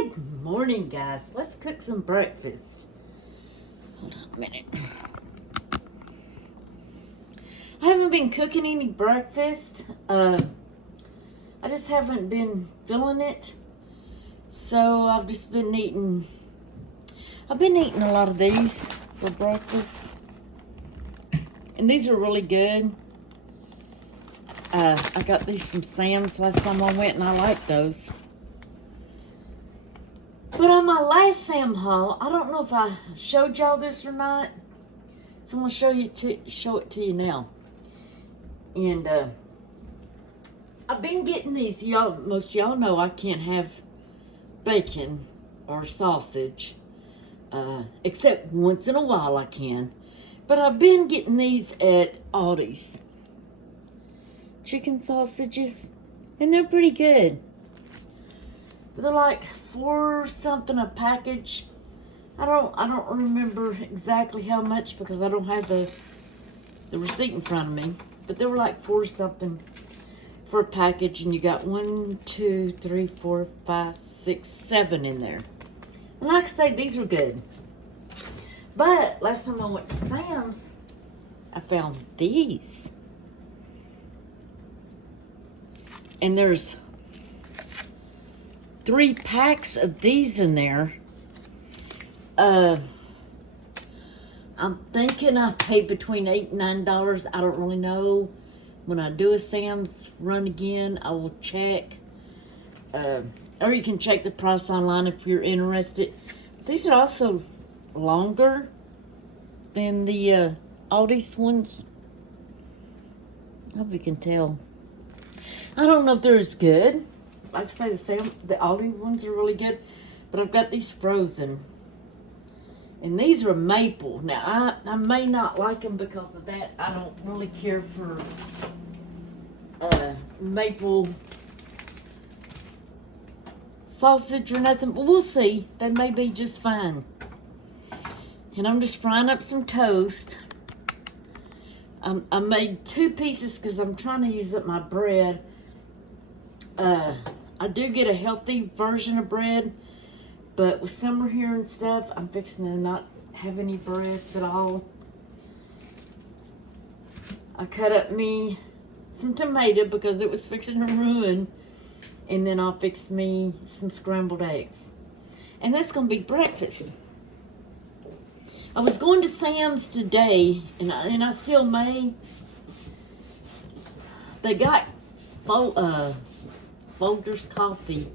Good morning, guys. Let's cook some breakfast. Hold on a minute. I haven't been cooking any breakfast. I just haven't been feeling it. So I've just been eating. I've been eating a lot of these for breakfast. And these are really good. I got these from Sam's last time I went and I liked those. But on my last Sam haul, I don't know if I showed y'all this or not. So I'm going to show it to you now. And I've been getting these. Most of y'all know I can't have bacon or sausage. Except once in a while I can. But I've been getting these at Aldi's. Chicken sausages. And they're pretty good. But they're like $4 something a package. I don't remember exactly how much because I don't have the receipt in front of me. But they were like $4 something for a package, and you got 1, 2, 3, 4, 5, 6, 7 in there. And like I say, these are good. But last time I went to Sam's, I found these. And there's 3 packs of these in there. I'm thinking I paid between $8 and $9. I don't really know. When I do a Sam's run again, I will check. Or you can check the price online if you're interested. These are also longer than the Aldi's ones. I hope you can tell. I don't know if they're as good. Like I say, the Aldi ones are really good. But I've got these frozen. And these are maple. Now, I may not like them because of that. I don't really care for maple sausage or nothing. But we'll see. They may be just fine. And I'm just frying up some toast. I made 2 pieces because I'm trying to use up my bread. I do get a healthy version of bread. But with summer here and stuff, I'm fixing to not have any breads at all. I cut up me some tomato because it was fixing to ruin. And then I'll fix me some scrambled eggs. And that's going to be breakfast. I was going to Sam's today, and I still may. They got Folgers coffee,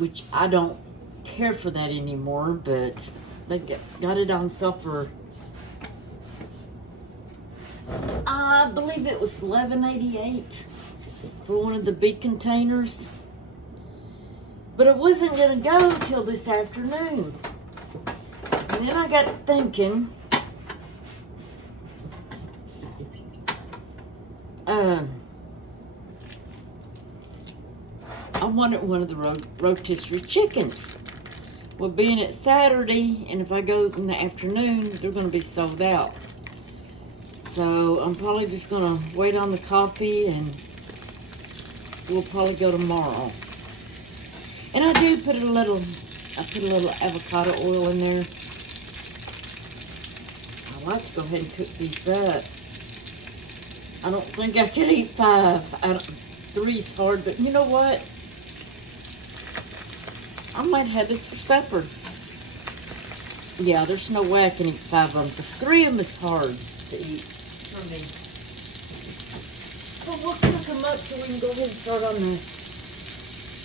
which I don't care for that anymore, but they got it on sale for, I believe it was $11.88 for one of the big containers. But it wasn't going to go till this afternoon. And then I got to thinking, I wanted one of the rotisserie chickens. Well, being it's Saturday, and if I go in the afternoon, they're going to be sold out. So I'm probably just going to wait on the coffee, and we'll probably go tomorrow. And I do put a little avocado oil in there. I like to go ahead and cook these up. I don't think I could eat 5. 3's hard, but you know what? I might have this for supper. Yeah, there's no way I can eat 5 of them, because 3 of them is hard to eat for me. But we'll cook them up so we can go ahead and start on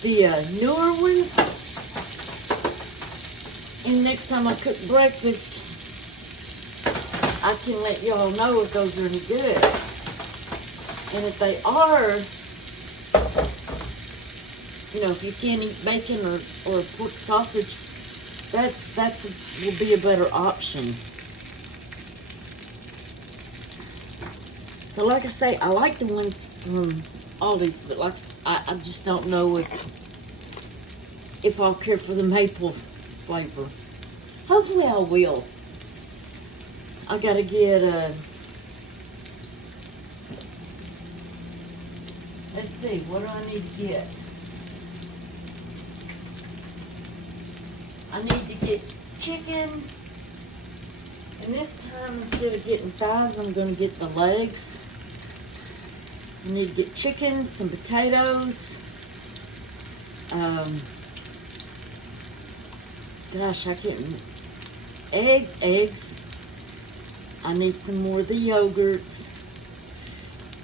the newer ones. And next time I cook breakfast, I can let y'all know if those are any good. And if they are, you know, if you can't eat bacon or pork sausage, will be a better option. So like I say, I like the ones from Aldi's, but like I just don't know if I'll care for the maple flavor. Hopefully I will. I gotta get let's see, what do I need to get? I need to get chicken. And this time, instead of getting thighs, I'm going to get the legs. I need to get chicken, some potatoes. Gosh, I can't. Eggs. I need some more of the yogurt.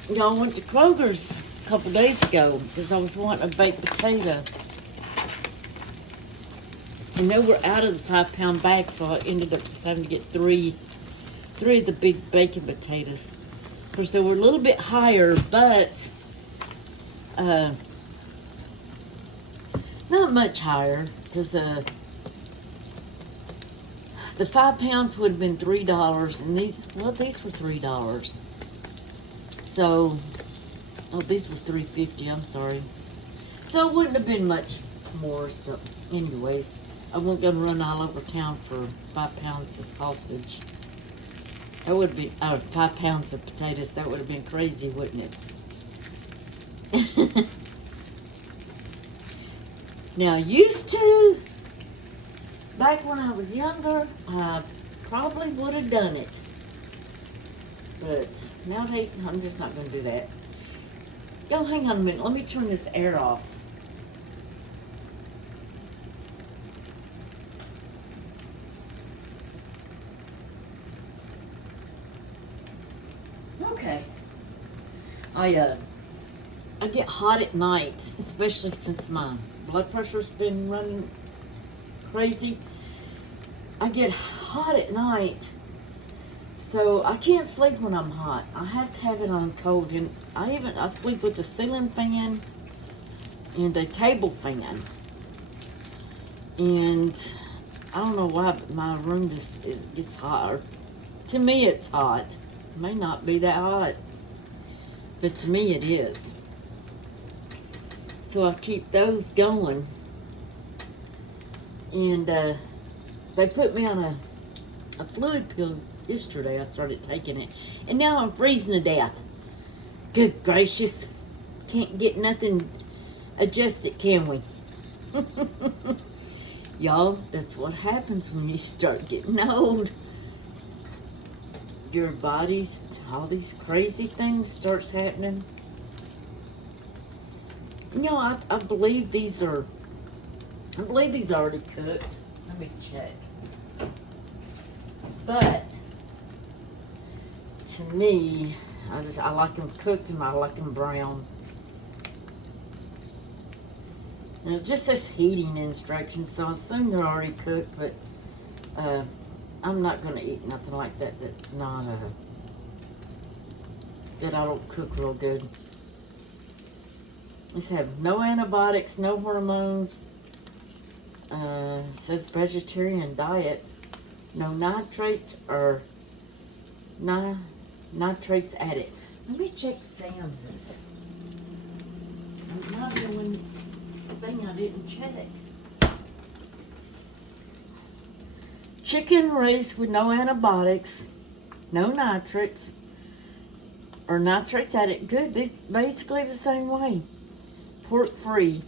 Y'all went to Kroger's a couple days ago because I was wanting a baked potato. And they were out of the 5-pound bag, so I ended up deciding to get three of the big baking potatoes. Of course, they were a little bit higher, but not much higher, because the 5 pounds would have been $3, and these were $3. So, oh, these were $3.50. I'm sorry. So it wouldn't have been much more. So, anyways, I wasn't gonna run all over town for 5 pounds of sausage. That would be 5 pounds of potatoes. That would have been crazy, wouldn't it? Now, used to, back when I was younger, I probably would have done it. But nowadays, I'm just not going to do that. Y'all, hang on a minute. Let me turn this air off. Okay. I get hot at night, especially since my blood pressure's been running crazy. I get hot at night, so I can't sleep when I'm hot. I have to have it on cold, and I sleep with the ceiling fan and a table fan. And I don't know why, but my room just gets hotter. To me, it's hot. It may not be that hot, but to me, it is. So I keep those going. And they put me on a fluid pill yesterday. I started taking it. And now I'm freezing to death. Good gracious. Can't get nothing adjusted, can we? Y'all, that's what happens when you start getting old. Your body's, all these crazy things starts happening. You know, I believe these are, already cooked. Let me check. But, to me, I like them cooked and I like them brown. And it just says heating instructions, so I assume they're already cooked, but I'm not going to eat nothing like that that's not, that I don't cook real good. These have no antibiotics, no hormones. It says vegetarian diet. No nitrates or nitrates added. Let me check Sam's. There might be one thing I didn't check. Chicken raised with no antibiotics, no nitrates, or nitrates added. Good, this basically the same way. Pork free.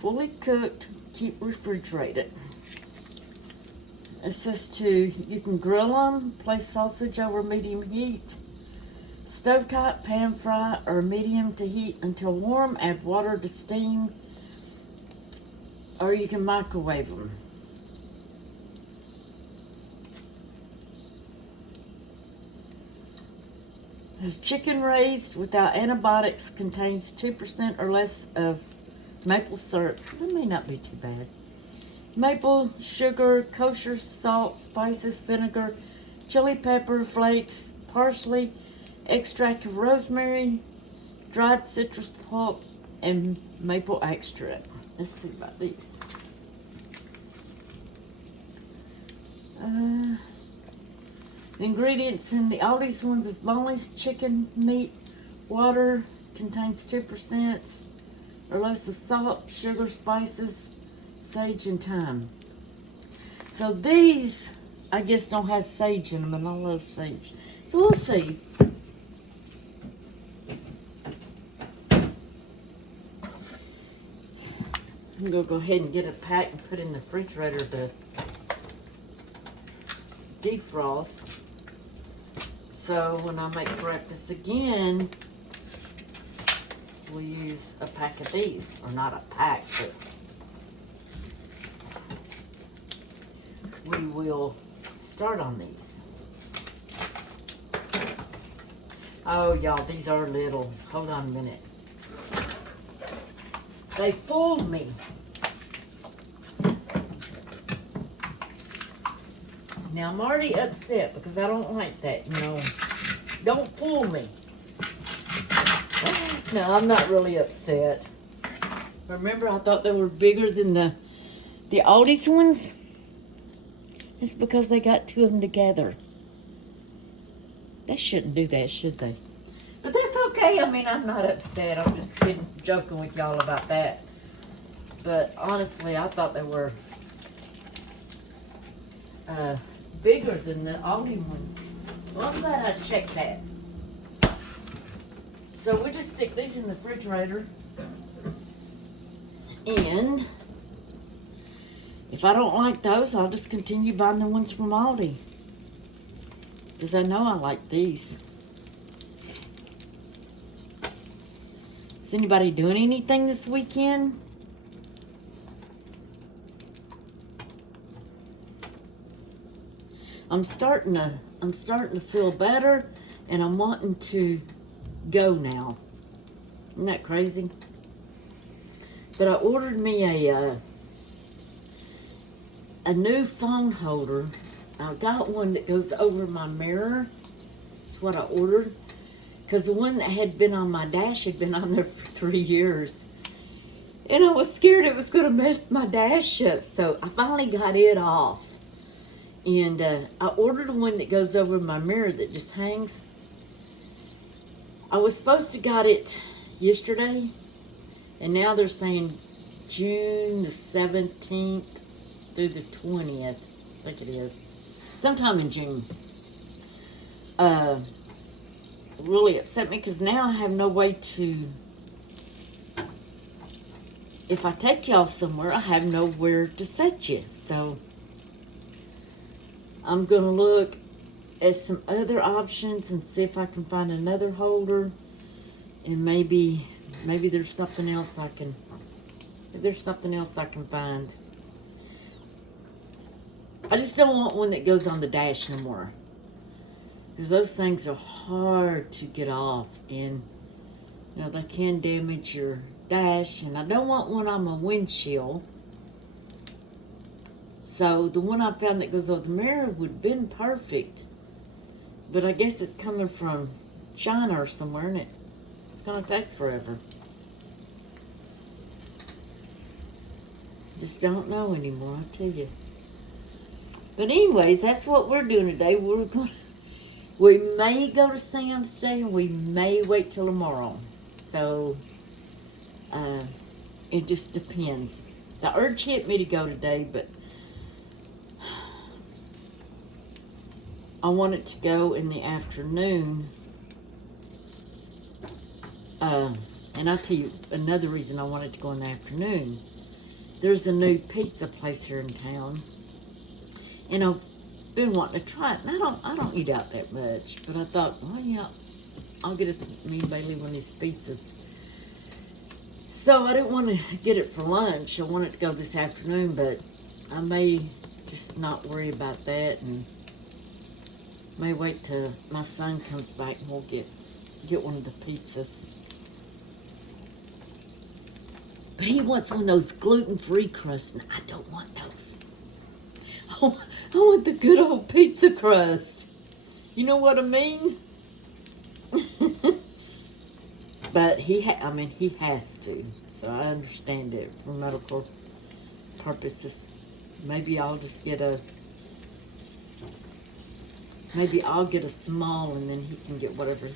Fully cooked, keep refrigerated. It says you can grill them, place sausage over medium heat, stovetop, pan fry, or medium to heat until warm, add water to steam, or you can microwave them. This chicken raised without antibiotics contains 2% or less of maple syrup. That may not be too bad. Maple, sugar, kosher salt, spices, vinegar, chili pepper flakes, parsley, extract of rosemary, dried citrus pulp, and maple extract. Let's see about these. The ingredients in all these ones is boneless chicken, meat, water, contains 2% or less of salt, sugar, spices, sage, and thyme. So these, I guess, don't have sage in them, and I love sage. So we'll see. I'm going to go ahead and get a pack and put in the refrigerator to defrost. So when I make breakfast again, we'll use a pack of these. Or not a pack, but we will start on these. Oh, y'all, these are little. Hold on a minute. They fooled me. Now, I'm already upset because I don't like that, you know. Don't fool me. No, I'm not really upset. Remember, I thought they were bigger than the Aldi's ones? It's because they got two of them together. They shouldn't do that, should they? But that's okay. I mean, I'm not upset. I'm just kidding, joking with y'all about that. But honestly, I thought they were bigger than the Aldi ones. Well, I'm glad I checked that. So we just stick these in the refrigerator. And if I don't like those, I'll just continue buying the ones from Aldi. Because I know I like these. Is anybody doing anything this weekend? I'm starting to feel better, and I'm wanting to go now. Isn't that crazy? But I ordered me a new phone holder. I got one that goes over my mirror. That's what I ordered. Because the one that had been on my dash had been on there for 3 years. And I was scared it was going to mess my dash up. So I finally got it off. And I ordered one that goes over my mirror that just hangs. I was supposed to got it yesterday. And now they're saying June the 17th through the 20th. I think it is. Sometime in June. Really upset me because now I have no way to, if I take y'all somewhere, I have nowhere to set you. So I'm going to look at some other options and see if I can find another holder. And maybe there's something else I can, find. I just don't want one that goes on the dash no more. Because those things are hard to get off. And, you know, they can damage your dash. And I don't want one on my windshield. So the one I found that goes over the mirror would have been perfect. But I guess it's coming from China or somewhere, and it's going to take forever. Just don't know anymore, I tell you. But anyways, that's what we're doing today. We may go to Sam's today, and we may wait till tomorrow. So, it just depends. The urge hit me to go today, but I wanted to go in the afternoon. And I'll tell you another reason I wanted to go in the afternoon. There's a new pizza place here in town. And I've been wanting to try it. And I don't eat out that much. But I thought, well, yeah, I'll get me and Bailey one of these pizzas. So I didn't want to get it for lunch. I wanted to go this afternoon, but I may just not worry about that and may wait till my son comes back and we'll get one of the pizzas. But he wants one of those gluten-free crusts, and I don't want those. Oh, I want the good old pizza crust. You know what I mean? But he has to. So I understand it for medical purposes. Maybe I'll just get I'll get a small, and then he can get whatever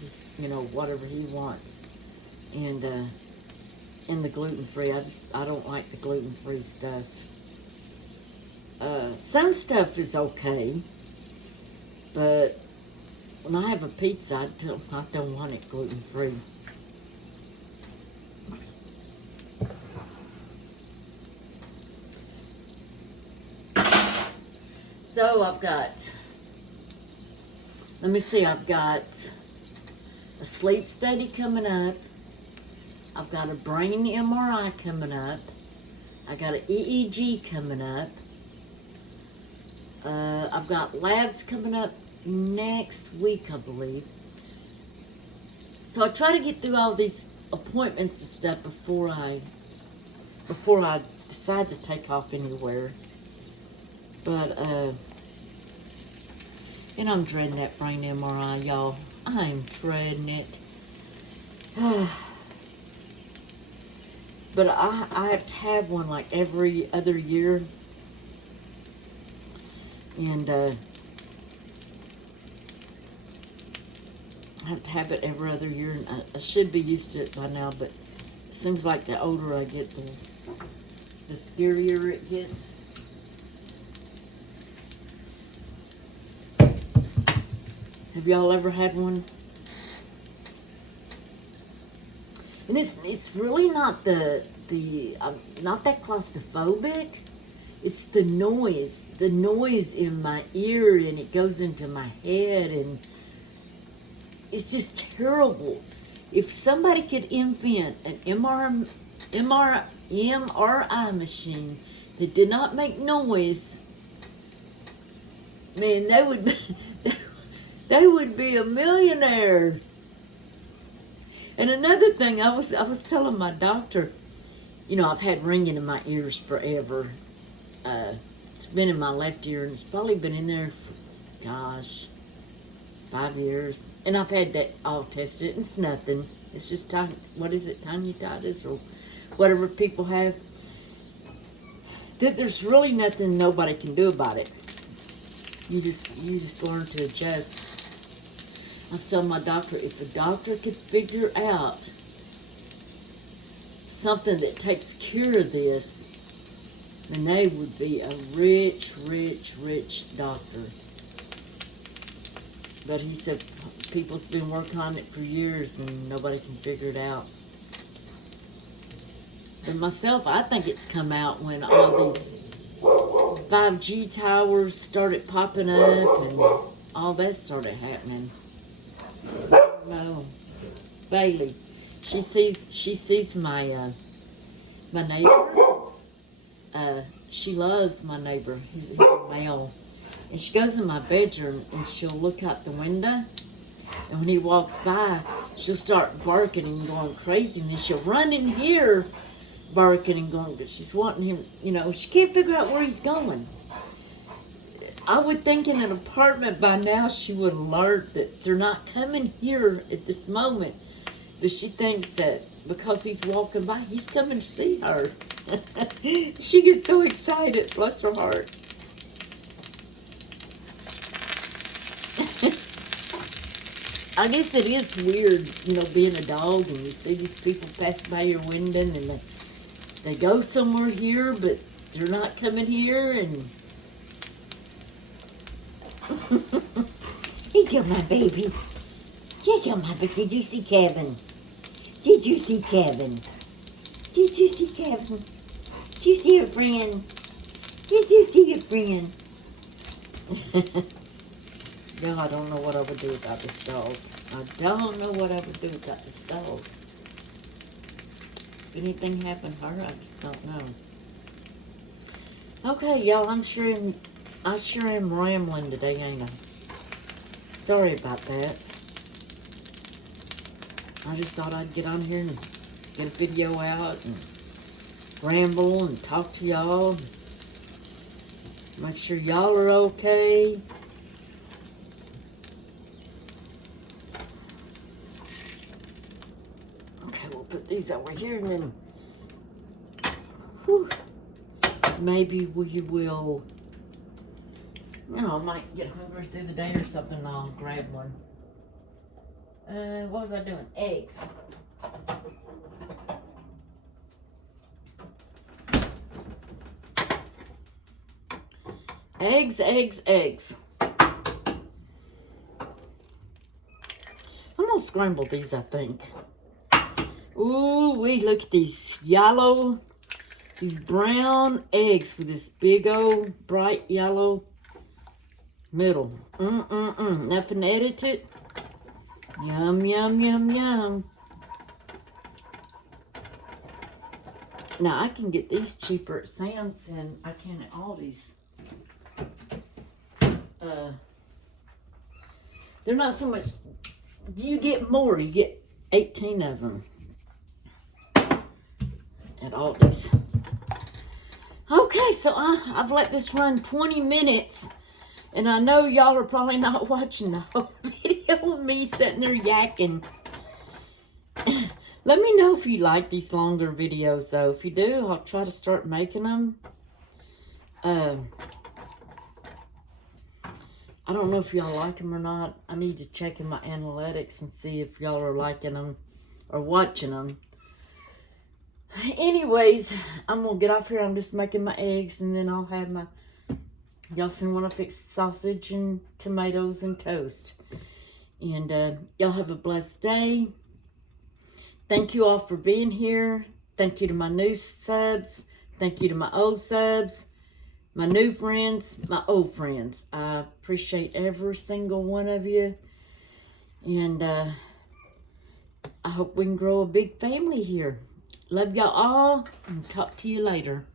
he wants. And the gluten-free. I don't like the gluten-free stuff. Some stuff is okay, but when I have a pizza, I don't want it gluten-free. So I've got, let me see, I've got a sleep study coming up. I've got a brain MRI coming up. I got an EEG coming up. I've got labs coming up next week, I believe. So I try to get through all these appointments and stuff before I decide to take off anywhere. But and I'm dreading that brain MRI, y'all. I'm dreading it. But I have to have one like every other year. And I have to have it every other year. And I should be used to it by now, but it seems like the older I get, the scarier it gets. Have y'all ever had one? And it's really not not that claustrophobic. It's the noise in my ear, and it goes into my head, and it's just terrible. If somebody could invent an MRI machine that did not make noise, man, they would be a millionaire. And another thing, I was telling my doctor, you know, I've had ringing in my ears forever. It's been in my left ear, and it's probably been in there for, gosh, 5 years. And I've had that all tested. It's nothing. It's just tinnitus or whatever people have. There's really nothing nobody can do about it. You just learn to adjust. I was telling my doctor, if a doctor could figure out something that takes care of this, then they would be a rich, rich, rich doctor. But he said people's been working on it for years and nobody can figure it out. But myself, I think it's come out when all these 5G towers started popping up and all that started happening. No, Bailey, she sees my my neighbor. She loves my neighbor. He's a male, and she goes in my bedroom and she'll look out the window. And when he walks by, she'll start barking and going crazy, and then she'll run in here, barking and going. But she's wanting him. You know, she can't figure out where he's going. I would think in an apartment by now she would alert that they're not coming here at this moment. But she thinks that because he's walking by, he's coming to see her. She gets so excited, bless her heart. I guess it is weird, you know, being a dog and you see these people pass by your window and they go somewhere here, but they're not coming here, and You're my baby. You're my baby. Did you see Kevin? Did you see Kevin? Did you see Kevin? Did you see your friend? Did you see your friend? No, I don't know what I would do without this dog. I don't know what I would do without this dog. If anything happened to her, I just don't know. Okay, y'all, I sure am rambling today, ain't I? Sorry about that. I just thought I'd get on here and get a video out and ramble and talk to y'all. Make sure y'all are okay. Okay, we'll put these over here and then maybe we will, you know, I might get hungry through the day or something and I'll grab one. What was I doing? Eggs. Eggs, eggs, eggs. I'm gonna scramble these, I think. Ooh, look at these these brown eggs with this big old bright yellow Middle. Nothing to edit it. Yum, yum, yum, yum. Now, I can get these cheaper at Sam's than I can at Aldi's. They're not so much... You get more. You get 18 of them at Aldi's. Okay, so I've let this run 20 minutes. And I know y'all are probably not watching the whole video of me sitting there yakking. Let me know if you like these longer videos, though. If you do, I'll try to start making them. I don't know if y'all like them or not. I need to check in my analytics and see if y'all are liking them or watching them. Anyways, I'm going to get off here. I'm just making my eggs, and then I'll have my... Y'all seen when I fix sausage and tomatoes and toast. And y'all have a blessed day. Thank you all for being here. Thank you to my new subs. Thank you to my old subs. My new friends. My old friends. I appreciate every single one of you. And I hope we can grow a big family here. Love y'all all. And talk to you later.